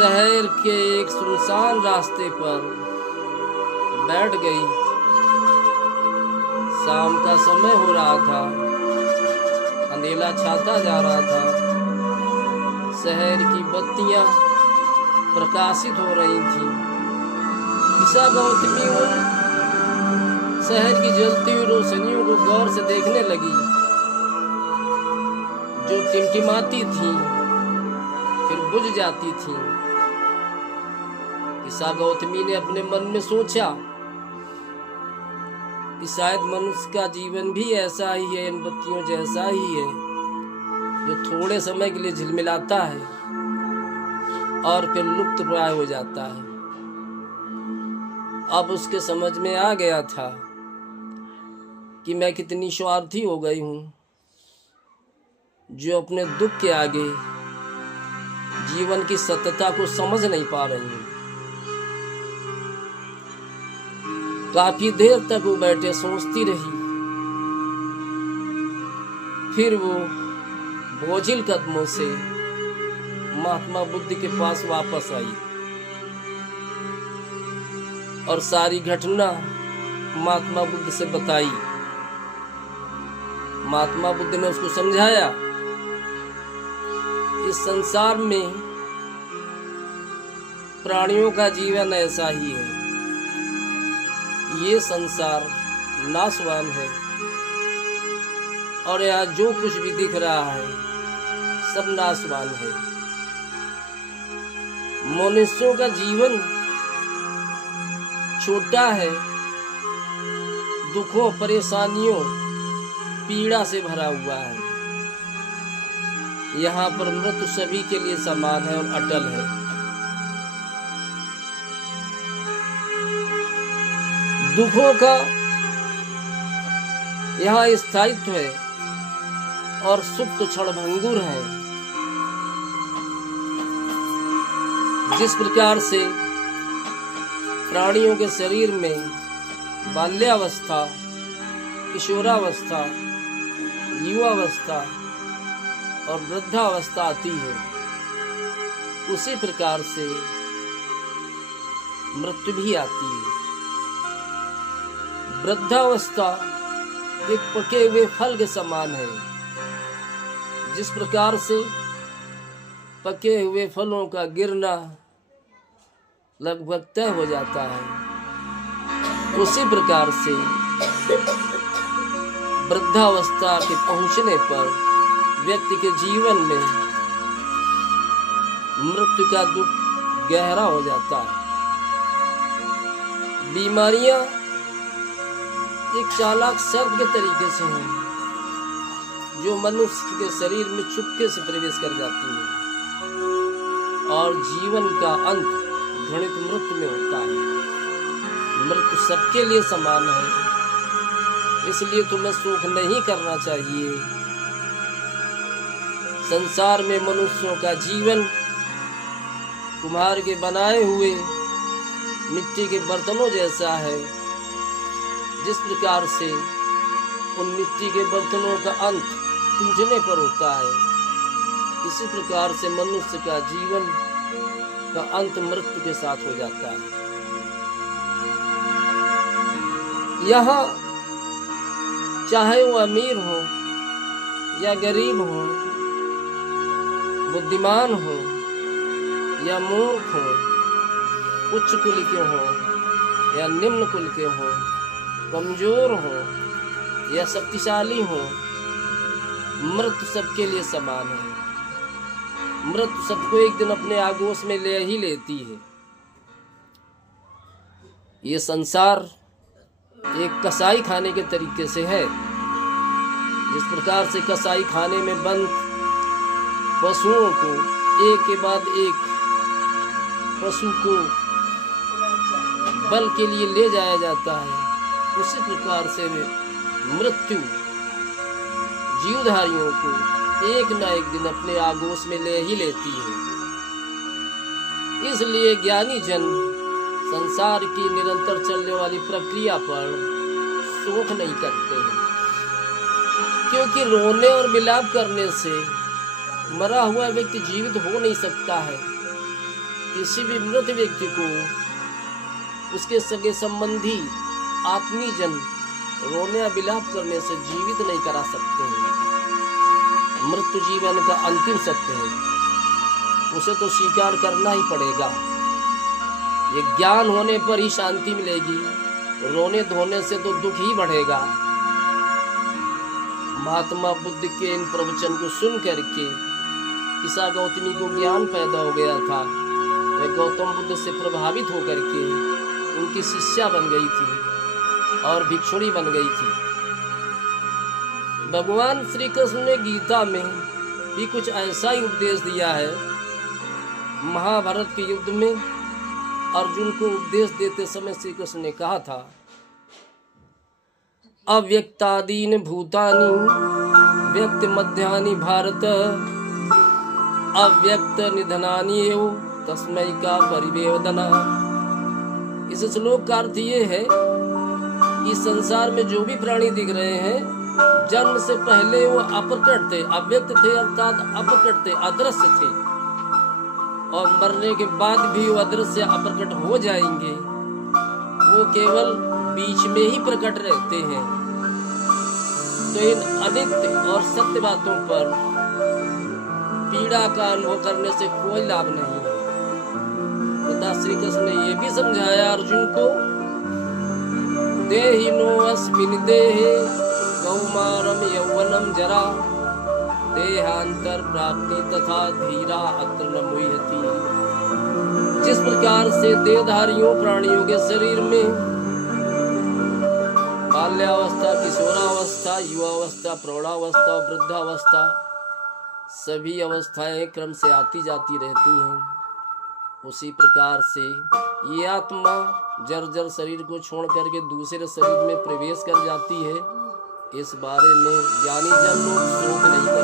शहर के एक सुनसान रास्ते पर बैठ गई। शाम का समय हो रहा था, अंधेरा छाता जा रहा था। शहर की बत्तियां प्रकाशित हो रही थी। ईसा गौतमी उन शहर की जलती हुई रोशनियों को गौर से देखने लगी, जो टिमटिमाती थी फिर बुझ जाती थी। ईसा गौतमी ने अपने मन में सोचा कि शायद मनुष्य का जीवन भी ऐसा ही है, इन बत्तियों जैसा ही है, जो थोड़े समय के लिए झिलमिलाता है और फिर लुप्त प्राय हो जाता है। अब उसके समझ में आ गया था कि मैं कितनी स्वार्थी हो गई हूँ, जो अपने दुख के आगे जीवन की सत्यता को समझ नहीं पा रही हूँ। काफी देर तक वो बैठे सोचती रही। फिर वो बोझिल कदमों से महात्मा बुद्ध के पास वापस आई और सारी घटना महात्मा बुद्ध से बताई। महात्मा बुद्ध ने उसको समझाया, इस संसार में प्राणियों का जीवन ऐसा ही है। ये संसार नाशवान है और यहाँ जो कुछ भी दिख रहा है सब नाशवान है। मनुष्यों का जीवन छोटा है, दुखों, परेशानियों, पीड़ा से भरा हुआ है। यहाँ पर मृत्यु सभी के लिए समान है और अटल है। दुखों का यहाँ स्थायित्व है और सुख तो क्षणभंगुर है। जिस प्रकार से प्राणियों के शरीर में बाल्यावस्था, किशोरावस्था, युवावस्था और वृद्धावस्था आती है, उसी प्रकार से मृत्यु भी आती है। वृद्धावस्था एक पके हुए फल के समान है। जिस प्रकार से पके हुए फलों का गिरना लगभग तय हो जाता है, उसी प्रकार से वृद्धावस्था के पहुंचने पर व्यक्ति के जीवन में मृत्यु का दुख गहरा हो जाता है। बीमारियां एक चालाक सर्प के तरीके से हैं, जो मनुष्य के शरीर में चुपके से प्रवेश कर जाती है और जीवन का अंत घृणित मृत्यु में होता है। मृत्यु सबके लिए समान है, इसलिए तुम्हें शोक नहीं करना चाहिए। संसार में मनुष्यों का जीवन कुम्हार के बनाए हुए मिट्टी के बर्तनों जैसा है। जिस प्रकार से उन मिट्टी के बर्तनों का अंत टूटने पर होता है, इसी प्रकार से मनुष्य का जीवन का अंत मृत्यु के साथ हो जाता है। यहाँ चाहे वो अमीर हो या गरीब हो, बुद्धिमान हो या मूर्ख हो, उच्च कुल के हो या निम्न कुल के हो, कमजोर हो या शक्तिशाली हो, मृत्यु सबके लिए समान है। मृत्यु सबको एक दिन अपने आगोश में ले ही लेती है। ये संसार एक कसाई खाने के तरीके से है। जिस प्रकार से कसाई खाने में बंद पशुओं को एक के बाद एक पशु को बल के लिए ले जाया जाता है, उसी प्रकार से मृत्यु जीवधारियों को एक न एक दिन अपने आगोश में ले ही लेती है। इसलिए ज्ञानी जन संसार की निरंतर चलने वाली प्रक्रिया पर शोक नहीं करते हैं, क्योंकि रोने और मिलाप करने से मरा हुआ व्यक्ति जीवित हो नहीं सकता है। किसी भी मृत व्यक्ति को उसके सगे संबंधी आत्मीय जन रोने या विलाप करने से जीवित नहीं करा सकते हैं। मृत्यु जीवन का अंतिम सत्य है, उसे तो स्वीकार करना ही पड़ेगा। ये ज्ञान होने पर ही शांति मिलेगी, रोने धोने से तो दुख ही बढ़ेगा। महात्मा बुद्ध के इन प्रवचन को सुन करके किसा गौतमी को ज्ञान पैदा हो गया था। वह गौतम बुद्ध से प्रभावित होकर के उनकी शिष्या बन गई थी और भिक्षुणी बन गई थी। भगवान श्री कृष्ण ने गीता में भी कुछ ऐसा ही उपदेश दिया है। महाभारत के युद्ध में अर्जुन को उपदेश देते समय श्री कृष्ण ने कहा था, अव्यक्तादीन भूतानि व्यक्त मध्यानि भारत अव्यक्त निधनानि एव तस्मै का परिवेदना। इस श्लोक का अर्थ ये है कि संसार में जो भी प्राणी दिख रहे हैं, जन्म से पहले वो अप्रकट थे, अव्यक्त थे, अर्थात अप्रकट थे, अदृश्य थे, और मरने के बाद भी वो अदृश्य अप्रकट हो जाएंगे। वो केवल बीच में ही प्रकट रहते हैं। तो इन अनित्य और सत्य बातों पर पीड़ा का अनुभव करने से कोई लाभ नहीं है। पिता श्री कृष्ण ने यह भी समझाया अर्जुन को, देहिनो अस्मिन् देहे कौमारम यौवनम जरा देहांतर प्राप्ति तथा धीरा अत्र न मुह्यति। जिस प्रकार से देहधारियों प्राणियों के शरीर में बाल्यावस्था, किशोरावस्था, युवावस्था, प्रौढ़ावस्था और वृद्धावस्था सभी अवस्थाएं क्रम से आती जाती रहती हैं, उसी प्रकार से ये आत्मा जर्जर शरीर को छोड़ करके दूसरे शरीर में प्रवेश कर जाती है। इस बारे में ज्ञानी जन लोग शोक नहीं करते।